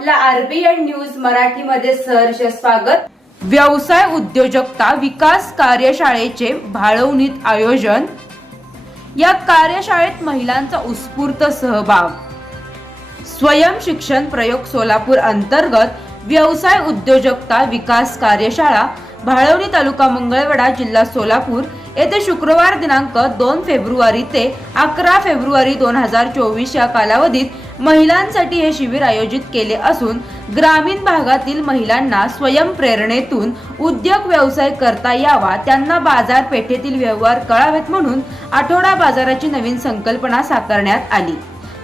नमस्कार मी RBN news मराठीमध्ये सहर्ष स्वागत. व्यवसाय उद्योजकता विकास कार्यशाळेचे भाळवणीत आयोजन. या कार्यशाळेत महिलांचा उत्स्फूर्त सहभाग. स्वयं शिक्षण प्रयोग सोलापूर अंतर्गत व्यवसाय उद्योजकता विकास कार्यशाळा भाळवणी तालुका मंगळवेढा जिल्हा सोलापूर येथे शुक्रवार दिनांक दोन फेब्रुवारी ते अकरा फेब्रुवारी दोन हजार चोवीस या कालावधीत महिलांसाठी हे शिबिर आयोजित केले असून ग्रामीण भागातील महिलांना स्वयंप्रेरणेतून उद्योग व्यवसाय करता यावा त्यांना बाजारपेठेतील व्यवहार कळावेत म्हणून आठवडा बाजाराची नवीन संकल्पना साकारण्यात आली.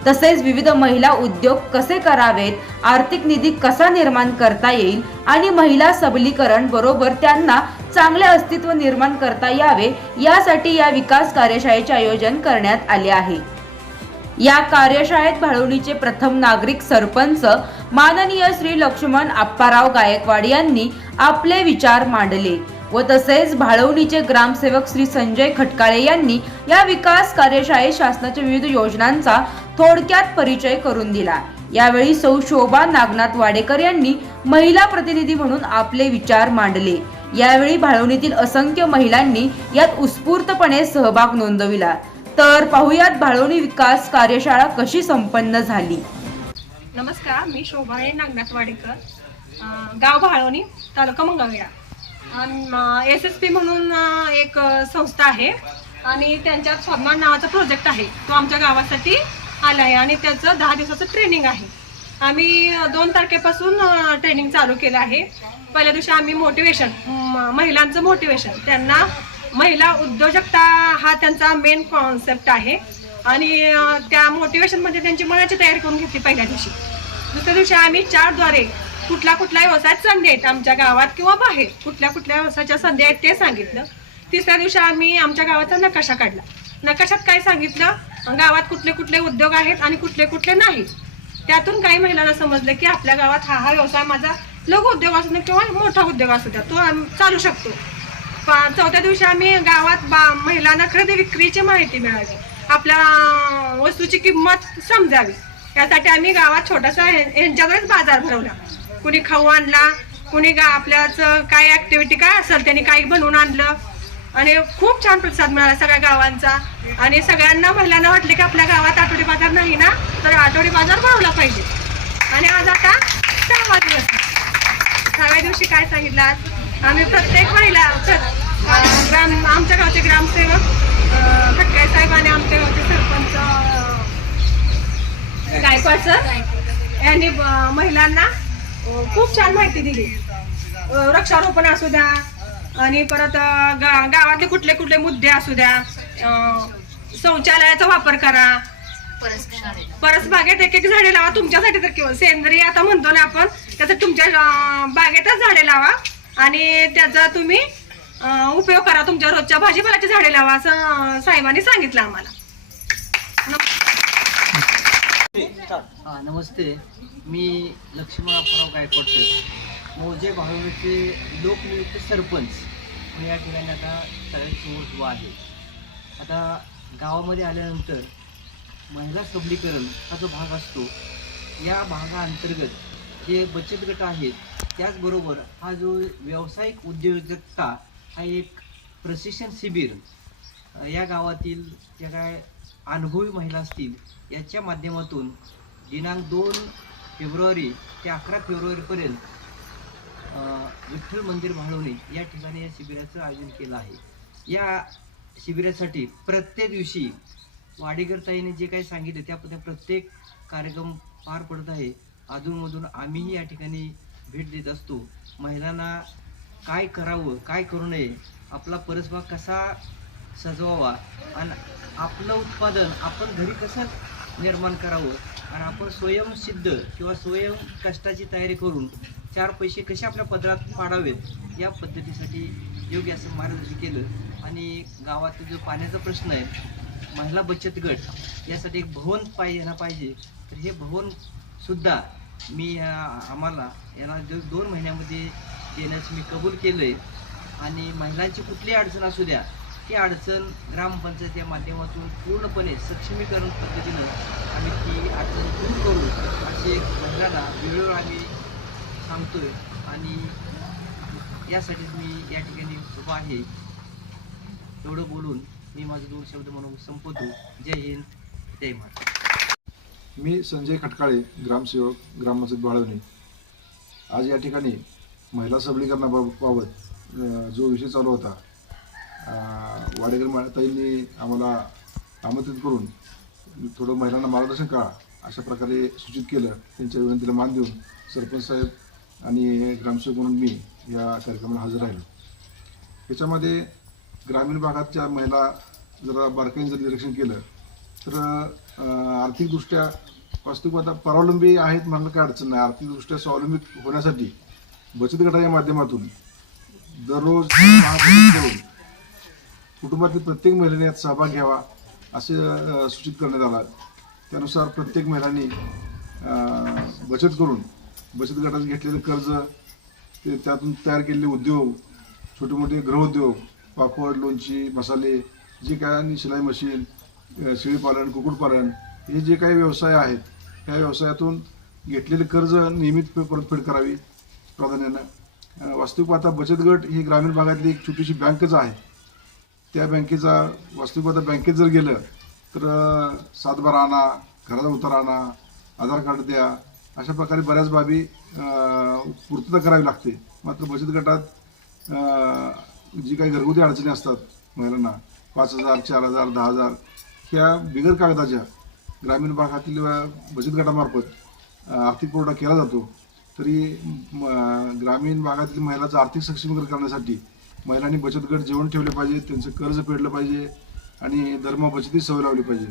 तसेच विविध महिला उद्योग कसे करावेत आर्थिक निधी कसा निर्माण करता येईल आणि महिला सबलीकरण बरोबर त्यांना चांगले अस्तित्व निर्माण करता यावे यासाठी या विकास कार्यशाळेचे आयोजन करण्यात आले आहे. या कार्यशाळेत भाळवणीचे प्रथम नागरिक सरपंच माननीय श्री लक्ष्मण आप्पाराव गायकवाड यांनी आपले विचार मांडले व तसेच भाळवणीचे ग्रामसेवक श्री संजय खटकाळे यांनी या विकास कार्यशाळेत शासनाच्या विविध योजनांचा थोडक्यात परिचय करून दिला. यावेळी सौ शोभा नागनाथ वाडेकर यांनी महिला प्रतिनिधी म्हणून आपले विचार मांडले. यावेळी भाळवणीतील असंख्य महिलांनी यात उत्स्फूर्तपणे सहभाग नोंदविला. तर पाहुयात भाळवणी विकास कार्यशाळा कशी संपन्न झाली? नमस्कार मी शोभा नागनाथ वाडेकर गाव Bhalwani taluka Mangalvedha. S S P म्हणून एक संस्था आहे. आणि त्यांच्यात स्वाभिमान नावाचा प्रोजेक्ट आहे. तो आमच्या गावासाठी आला आहे आणि त्याचं दहा दिवसाचं ट्रेनिंग आहे. आम्ही दोन तारखेपासून ट्रेनिंग चालू केलं आहे. पहिल्या दिवशी आम्ही मोटिवेशन महिलांचं मोटिवेशन त्यांना महिला उद्योजकता हा त्यांचा मेन कॉन्सेप्ट आहे. आणि त्या मोटिवेशनमध्ये त्यांची मनाची तयारी करून घेतली पहिल्या दिवशी. दुसऱ्या दिवशी आम्ही चारद्वारे कुठला कुठल्या व्यवसायात संधी आहेत आमच्या गावात किंवा बाहेर कुठल्या कुठल्या व्यवसायाच्या संधी आहेत ते सांगितलं. तिसऱ्या दिवशी आम्ही आमच्या गावाचा नकाशा काढला. नकाशात काय सांगितलं? गावात कुठले कुठले उद्योग आहेत आणि कुठले कुठले नाही. त्यातून काही महिलांना समजलं की आपल्या गावात हा हा व्यवसाय माझा लघु उद्योग असू द्या किंवा मोठा उद्योग असू द्या तो आम- चालू शकतो. चौथ्या दिवशी आम्ही गावात बा महिलांना खरेदी विक्रीची माहिती मिळावी आपल्या वस्तूची किंमत समजावी. त्यासाठी आम्ही गावात छोटासा यांच्याकडेच बाजार भरवला. कुणी खाऊ आणला कुणी गा आपल्याच काय ऍक्टिव्हिटी काय असेल त्यांनी काही बनवून आणलं. आणि खूप छान प्रतिसाद मिळाला सगळ्या गावांचा. आणि सगळ्यांना महिलांना वाटले की आपल्या गावात आठवडी बाजार नाही ना तर आठवडी बाजार भरवला पाहिजे. आणि आज आता सहावा दिवस सहाव्या दिवशी काय सांगितलं आज? आम्ही प्रत्येक महिला ग्राम आमच्या गावचे ग्रामसेवक अं, साहेब आणि आमच्या गावचे सरपंच गायकवाड सर यांनी महिलांना खूप छान माहिती दिली. वृक्षारोपण असू द्या आणि परत गा- गावातले कुठले कुठले मुद्दे असू द्या शौचालयाचा वापर करा. परस बागेत एक एक झाडे लावा. तुमच्यासाठी तर किंवा सेंद्रिय आता म्हणतो ना आपण त्याचं तुमच्या बागेतच झाडे लावा. आणि त्याचा तुम्ही उपयोग करा. तुमच्या रोजच्या भाजीपाल्याची झाडे लावा असं साहेबांनी सांगितलं आम्हाला. हां नमस्ते. मी लक्ष्मणराव गायकवाडचे मौजे भावनेचे लोकनियुक्त सरपंच. या ठिकाणी आता सगळ्यात समोर उभा आहे. आता गावामध्ये आल्यानंतर महिला सबलीकरण हा जो भाग असतो या भागाअंतर्गत जे बचत गट आहेत. त्याचबरोबर हा जो व्यावसायिक उद्योजकता हा एक प्रशिक्षण शिबिर या गावातील ज्या काय अनुभवी महिला असतील याच्या माध्यमातून दिनांक दोन फेब्रुवारी ते अकरा फेब्रुवारीपर्यंत विठ्ठल मंदिर भाळवणे या ठिकाणी या शिबिराचं आयोजन केलं आहे. या शिबिरासाठी प्रत्येक दिवशी वाडेकर ताईने जे काही सांगितलं त्या प्रत्येक कार्यक्रम पार पडत आहे. अधूनमधून आम्हीही या ठिकाणी भेट देत असतो. महिलांना काय करावं काय करू नये आपला परसबाग कसा सजवावा आणि आपलं उत्पादन आपण घरी कसं निर्माण करावं आणि आपण स्वयंसिद्ध किंवा स्वयं कष्टाची तयारी करून चार पैसे कसे आपल्या पदरात पाडावेत या पद्धतीसाठी योग्य असं मार्गदर्शन केलं. आणि गावातील जो पाण्याचा प्रश्न आहे महिला बचत गट यासाठी एक भवन पाहिजे ना पाहिजे. तर हे भवन सुद्धा मी आम्हाला यांना जस्ट दोन महिन्यामध्ये देण्याचं मी कबूल केलं आहे आणि महिलांची कुठली अडचण असू द्या ती अडचण ग्रामपंचायतीच्या माध्यमातून पूर्णपणे सक्षमीकरण पद्धतीनं आम्ही ती अडचण दूर करू अशी एक महिलांना वेळेवर आम्ही सांगतोय. आणि यासाठीच मी या ठिकाणी उभा आहे. एवढं बोलून मी माझे दोन शब्द म्हणून संपवतो. जय हिंद. जय महाराष्ट्र. मी संजय खटकाळे ग्रामसेवक ग्रामपंचायत बाळवणे. आज या ठिकाणी महिला सबलीकरणाबाबत जो विषय चालू होता वाडेकर ताईंनी आम्हाला आमंत्रित करून थोडं महिलांना मार्गदर्शन करा अशा प्रकारे सूचित केलं. त्यांच्या विनंतीला मान देऊन सरपंच साहेब आणि ग्रामसेवक म्हणून मी या कार्यक्रमाला हजर राहिलो. याच्यामध्ये ग्रामीण भागातच्या महिला जरा बारकाईने जर निरीक्षण केलं तर आर्थिकदृष्ट्या वास्तविक आता परावलंबी आहेत म्हणलं काय अडचण नाही. आर्थिकदृष्ट्या स्वावलंबी होण्यासाठी बचत गटाच्या माध्यमातून दररोज करून कुटुंबातील प्रत्येक महिलेने यात सहभाग घ्यावा असे सूचित करण्यात आला. त्यानुसार प्रत्येक महिलांनी बचत करून बचत गटात घेतलेलं कर्ज ते त्यातून तयार केलेले उद्योग छोटे मोठे गृहउद्योग पापड लोणची मसाले जे काय आणि शिलाई मशीन शेळीपालन कुक्कुटपालन हे जे काही व्यवसाय आहेत या व्यवसायातून घेतलेले कर्ज नियमित परतफेड करावी प्राधान्यानं. वास्तविक पाहता बचत गट ही ग्रामीण भागातली एक छोटीशी बँकच आहे. त्या बँकेचा वास्तविक पाहता बँकेत जर गेलं तर सातबारा आणा घराचा उतारा आणा आधार कार्ड द्या अशा प्रकारे बऱ्याच बाबी पूर्तता करावी लागते. मात्र बचत गटात जी काही घरगुती अडचणी असतात महिलांना पाच हजार चार हजार दहा हजार त्या बिगर कागदाच्या ग्रामीण भागातील बचत गटामार्फत आर्थिक पुरवठा केला जातो तरी म, ग्रामीण भागातील महिलाचं आर्थिक सक्षमीकरण करण्यासाठी महिलांनी बचत गट जेवण ठेवले पाहिजे त्यांचं कर्ज फेडलं पाहिजे आणि धर्म बचतीत सवय लावली पाहिजे.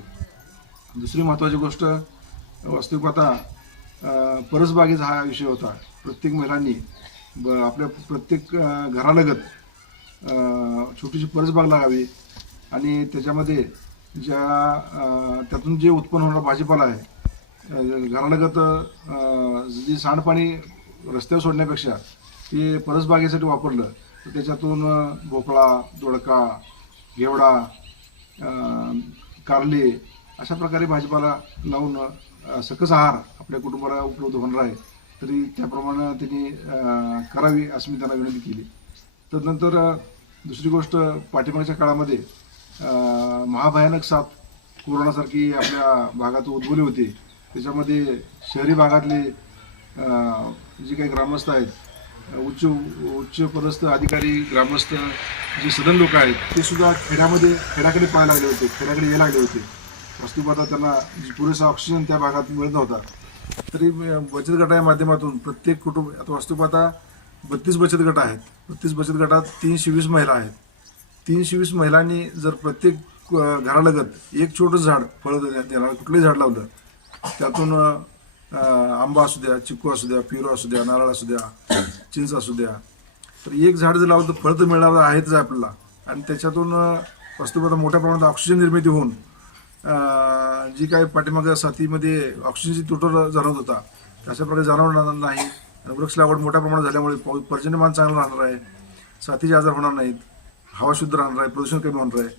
दुसरी महत्त्वाची गोष्ट वास्तविक आता परसबागेचा हा विषय होता. प्रत्येक महिलांनी ब आपल्या प्रत्येक घरालगत छोटीशी परसबाग लागावी आणि त्याच्यामध्ये ज्या त्यातून जे उत्पन्न होणारा भाजीपाला आहे घरालगत जी सांडपाणी रस्त्यावर सोडण्यापेक्षा ते परसबागेसाठी वापरलं तर त्याच्यातून भोपळा दोडका घेवडा कारले अशा प्रकारे भाजीपाला लावून सकस आहार आपल्या कुटुंबाला उपलब्ध होणार आहे. तरी त्याप्रमाणे त्यांनी करावी असं मी त्यांना विनंती केली. तदनंतर दुसरी गोष्ट पाठिंबाच्या काळामध्ये महाभयानक साथ कोरोनासारखी आपल्या भागात उद्भवली होती. त्याच्यामध्ये शहरी भागातले जे काही ग्रामस्थ आहेत उच्च उच्च पदस्थ अधिकारी ग्रामस्थ जे सदन लोक आहेत ते सुद्धा खेड्यामध्ये खेड्याकडे पाहायला लागले होते खेड्याकडे यायला लागले होते. वास्तविक त्यांना पुरेसा ऑक्सिजन त्या भागात मिळत नव्हता. तरी बचत गटाच्या माध्यमातून प्रत्येक कुटुंब आता वास्तविक बत्तीस बचत गट आहेत. बत्तीस बचत गटात तीनशे वीस महिला आहेत. तीनशे वीस महिलांनी जर प्रत्येक घरालगत एक छोटं झाड फळं देण्या- कुठलंही झाड लावलं त्यातून आंबा असू द्या चिक्कू असू द्या पेरू असू द्या नारळ असू द्या चिंच असू द्या तर एक झाड जर लावलं तर फळ तर मिळणार आहेच आपल्याला. आणि त्याच्यातून अ, मोठ्या प्रमाणात ऑक्सिजन निर्मिती होऊन जी काही पाठीमागं साथीमध्ये ऑक्सिजनची तुटवडा जाणवत होता अशा प्रकारे जाणवणार नाही. वृक्ष लागवड मोठ्या प्रमाणात झाल्यामुळे पर्जन्यमान चांगलं राहणार आहे. साथीचे आजार होणार नाहीत. हवा शुद्ध राहणार आहे प्रदूषण कमी होणार आहे.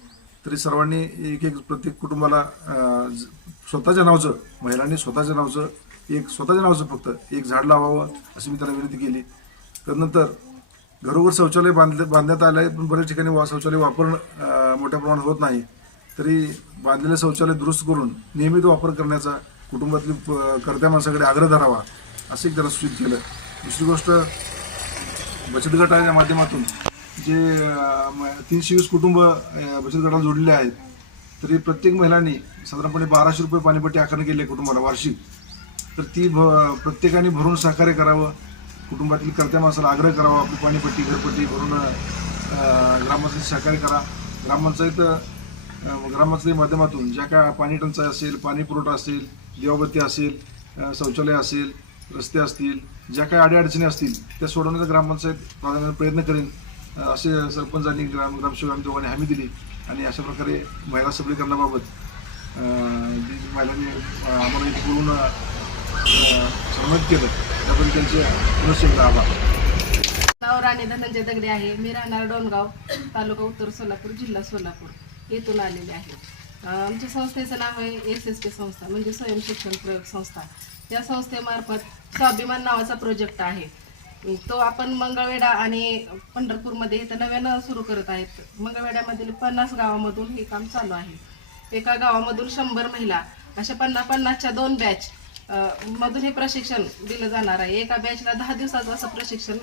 तरी सर्वांनी एक एक प्रत्येक कुटुंबाला ज- स्वतःच्या नावचं महिलांनी स्वतःच्या नावचं एक स्वतःच्या नावचं फक्त एक झाड लावावं अशी मी त्यांना विनंती केली. त्यानंतर घरोघर शौचालय बांधले बांधण्यात आलं आहे पण बऱ्याच ठिकाणी वा शौचालय वापरणं मोठ्या प्रमाणात होत नाही. तरी बांधलेलं शौचालय दुरुस्त करून नियमित वापर करण्याचा कुटुंबातली प- कर्त्या माणसाकडे आग्रह धरावा असं एक त्यांना सूचित केलं. दुसरी गोष्ट बचत गटाच्या माध्यमातून जे तीनशे वीस कुटुंब बचत गटाला जोडलेले आहेत तरी प्रत्येक महिलांनी साधारणपणे बाराशे रुपये पाणीपट्टी आकारणी केली कुटुंबाला वार्षिक. तर ती भ प्रत्येकाने भरून सहकार्य करावं कुटुंबातील कर्त्या माणसाला आग्रह करावा आपली पाणीपट्टी घरपट्टी भरून अ, सहकार्य करा. ग्रामपंचायत अ, ग्रामपंचायती माध्यमातून ज्या काय पाणी टंचाई असेल पाणी पुरवठा असेल दिवाबत्ती असेल शौचालय असेल रस्ते असतील ज्या काही अडीअडचणी असतील त्या सोडवण्याचा ग्रामपंचायत प्राधान्याने प्रयत्न करेन. असे सरपंचांनी ग्राम ग्रामसेवक आम्ही दोघांनी हमी दिली. आणि अशा प्रकारे महिला सबलीकरणाबाबत महिलांनी आम्हाला इथे बोलून सहमत केलं त्याबद्दल त्यांचे पुनश्च आभार. नाव राणी धनंजय दगडे आहे. मी राहणार डोणगाव तालुका उत्तर सोलापूर जिल्हा सोलापूर येथून आलेले आहे. आमच्या संस्थेचं नाव आहे एस एस पी संस्था म्हणजे स्वयंशिक्षण प्रयोग संस्था. या संस्थेमार्फत स्वाभिमान नावाचा प्रोजेक्ट आहे. तो आपण मंगळवेढा आणि पंढरपूरमध्ये इथं नव्यानं सुरू करत आहेत. मंगळवेढ्यामधील पन्नास गावामधून हे काम चालू आहे. एका गावामधून शंभर महिला अशा पन्नास पन्नासच्या दोन बॅच मधून हे प्रशिक्षण दिलं जाणार आहे. एका बॅचला दहा दिवसाचं असं प्रशिक्षण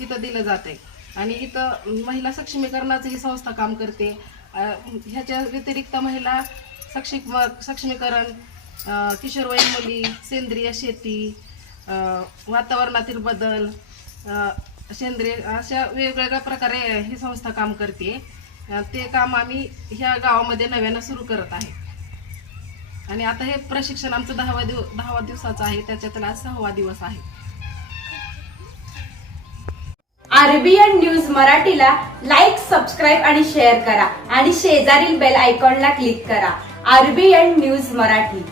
इथं दिलं जाते. आणि इथं महिला सक्षमीकरणाचं ही संस्था काम करते. ह्याच्या व्यतिरिक्त महिला सक्षम सक्षमीकरण किशोरवयीन मुली सेंद्रिय शेती वातावरणातील बदल सेंद्रिय अशा वेगवेगळ्या प्रकारे ही संस्था काम करते. ते काम आम्ही ह्या गावामध्ये नव्यानं सुरू करत आहे. आणि आता हे प्रशिक्षण आमचं दहावा दिव दहावा दिवसाचं आहे. त्याच्यातला आज सहावा दिवस आहे. आरबीएन न्यूज मराठीला लाईक सबस्क्राईब आणि शेअर करा. आणि शेजारील बेल आयकॉनला क्लिक करा. RBN news Marathi.